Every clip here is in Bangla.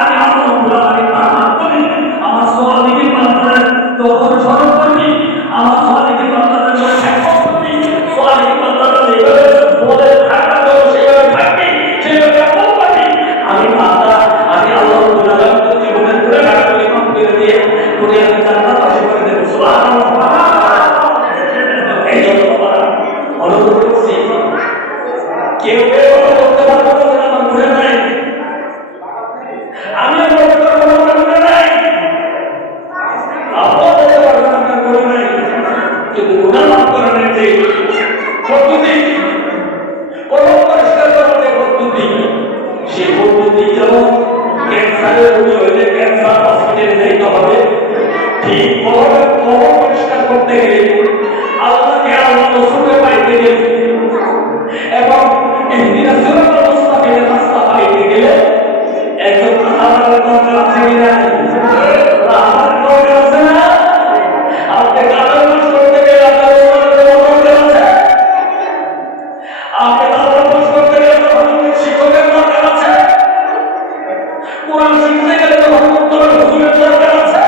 আমি আল্লাহ তার মাধ্যমে আমার সোয়ালিকে বান্দাদের তখন স্মরণ করবি, আমার সোয়ালিকে বান্দাদের ঠেকাও করবি, সোয়ালিকে বান্দাদের যেভাবে বলে থাকা যাবে সেভাবে থাকবি, সেভাবে আমল করবি। আমি বান্দা, আমি আল্লাহ জীবনের করে টাকা ইমাম করে দিয়ে তোকে আমি জান্নাত বাসী করে দেবো। সুবহানাল্লাহ। এই জন্য অনুরোধ করছি, কেউ কেউ করতে পারবো না আমার ঘুরে নাই, আমি বলতে পারবো না আমার ঘুরে নাই, আপনি বলতে পারবেন আপনার ঘুরে নাই, কিন্তু গুনাহ মাফ করার যে পদ্ধতি, কোন পরিষ্কার করার যে পদ্ধতি, সেই পদ্ধতি যেমন ক্যান্সারের রোগী হইলে ক্যান্সার হসপিটালে যেতে হবে, ঠিক পরিষ্কার করতে গেলে আল্লাহকে আল্লাহ রসুলকে পাইতে গেলে এবং ইহদিনা সিরাতাল মুস্তাকিমের রাস্তা পাইতে গেলে একজন আল্লাহর দরকার আছে কি না? আল্লাহর দরকার আছে না? আপনি কালেমা পাঠ করতে গেলে আল্লাহর দরকার আছে, আপনি কালেমা পাঠ করতে গেলে শিক্ষকের দরকার আছে, কোরআন শিখতে গেলে হুজুরের দরকার আছে।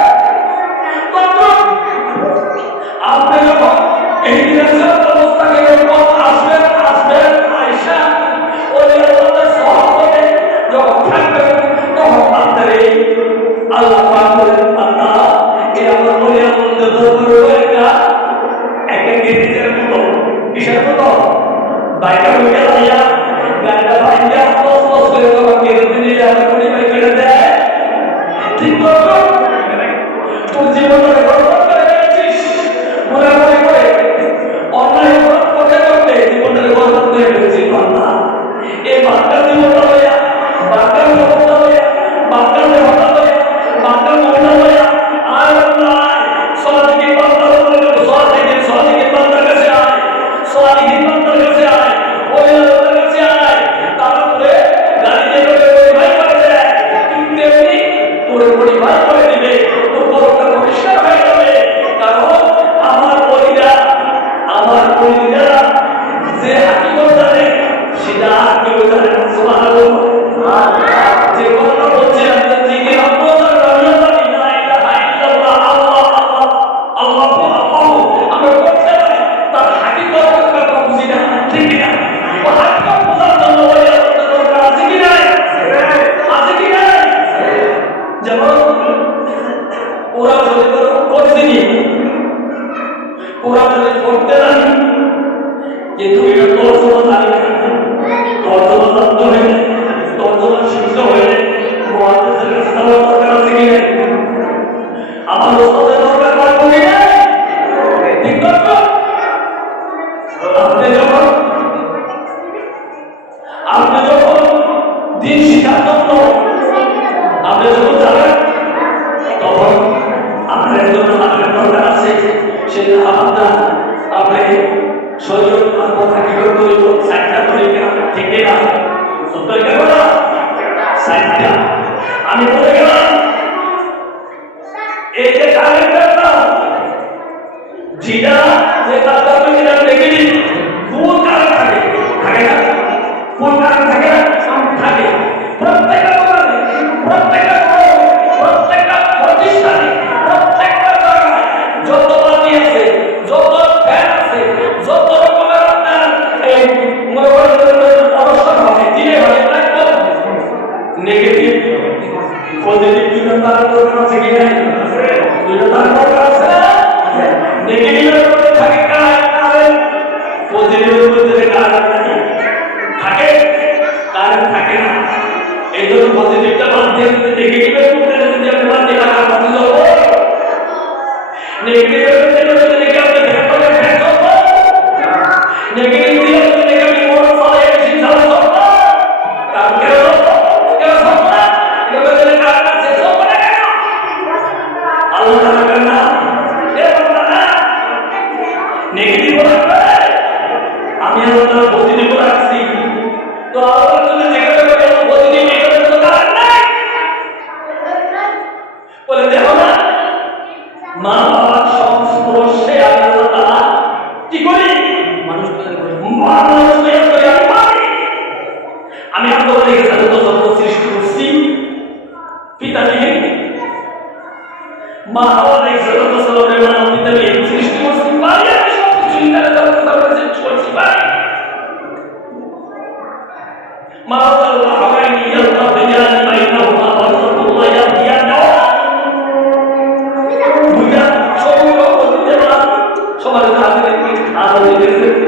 আপনি যখন ইহদিনা সিরাতাল মুস্তাকিমের পথ আসবেন আয়েশা ওই আল্লাহর সহবতে যখন থাকবেন তখন আপনার এই আল্লাহ পাক বলেন বান্দা এই আমার বলে আমাদের দরবারে একটা গেরিজের মতো, কিসের মতো? বাইরে উঠে আইয়া গাড়িটা বাইরে আস্তে করে তখন গেরিজে নিয়ে আমার বলি ভাই কেটে দেয়, ঠিক করবো তোর জীবনটাকে বরবাদ করে গেছিস মনে মনে করে অন্যায় করতে করতে জীবনটাকে বরবাদ করে ফেলেছিস। বান্দা এই বান্দার জীবনটা লইয়া, বান্দার জীবনটা লইয়া, বান্দার দেহটা লইয়া, বান্দার মনটা লইয়া আর আল্লাহ সালিহিন বান্দার সালিহিন বান্দার কাছে আয়, সালিহিন বান্দার কাছে আয়, ওই আল্লাহর কাছে আয়, তারপরে গাড়ি যেভাবে পরিবাই করে দেয় ঠিক তেমনি তোর পরিবার করে দিবে, তোর বড়টা পরিষ্কার হয়ে যাবে। কারণ আমার পরিরা যে হাকিকত জানে সেটা আর কেউ জানে না। সুবহানাল্লাহ। যে কথা বলছিলাম যে যিনি আল্লাহর নামে জানি না ইলাহা ইল্লাল্লাহ আল্লাহ আল্লাহ আল্লাহ আমরা বলতে পারি তার হাকিকত কথা বুঝি না, ঠিক না? ও হাকিকত বোঝার জন্য ওই আল্লাহর দরকার আছে কি নাই? আছে কি নাই? যেমন ওরা যদি করতে নি ওরা যদি করতে জানি কিন্তু এটা তর্জমা জানি না, তর্জমা জানতে হলে তর্জমা শিখতে হলে মুহাদ্দিসের কাছে যাওয়ার দরকার আছে কি নাই? আমার ওস্তাদের দরকার পড়বো কি না? ঠিক করবো? আপনি যখন দিন শিখার জন্য আপনি যখন যাবেন তখন আপনার একজন হাতের দরকার আছে, সেই হাতটা আপনি শরীর কথা কি করতে হইব সাইডটা তরিকা ঠিক না তরিকা করা সাইডটা আমি বলে গেলাম এই যে কারেন্টটা যেটা যে তারটা যেটা দেখি ফুল কারেন্ট থাকে থাকে না, ফুল কারেন্ট থাকে না, থাকে প্রত্যেকটা দোকানে প্রত্যেকটা প্রতিষ্ঠানে প্রত্যেকটা জায়গায় যত বাতি আছে, যত ফ্যান আছে, যত রকমের আপনার এই অনুষ্ঠান হবে দিনে হয় একদম নেগেটিভ পজিটিভ দুটো তার দরকার আছে কি নাই? দুটো তার দরকার আছে না? নেগেটিভের মধ্যে থাকে কারেন্ট, পজিটিভের মধ্যে কারেন্ট থাকে, কারেন্ট থাকে না। এই জন্য পজিটিভটা বাদ দিয়ে নেগেটিভের মধ্যে যদি আপনি বাদ দিয়ে টাকা বাতিল হবো, নেগেটিভের মধ্যে যদি দেখে আপনি ভেতরে ভেত হবো, নেগেটিভ দিয়ে যদি দেখে আপনি মোটর চালাই মেশিন চালাই হবো, কারণ কেন হবো? কেন হবো না? এগুলো যদি কারেন্ট আছে হবো না কেন? আল্লাহ তাআলা না এ বান্দা না নেগেটিভ রাখবে, আমি আল্লাহ পজিটিভ রাখছি, তো আল্লাহ যদি যেখানে বলে পজিটিভ এখানে তো কারেন্ট নাই, পিতাবিহীন মা আলাইহিসসালামের মা পিতাবিহীন সৃষ্টি করছি পারি আমি সব কিছু ইন্টারনেট চেঞ্জ করছি পারি মা আল্লাহ হাওয়াইনি আল্লাহ বিজান বাইনাহুমা বারকাতুল্লাহ ইয়াতিয়া দাও দুইটা সমগ্র করতে পারা সবার হাতে কি খাওয়া হয়েছে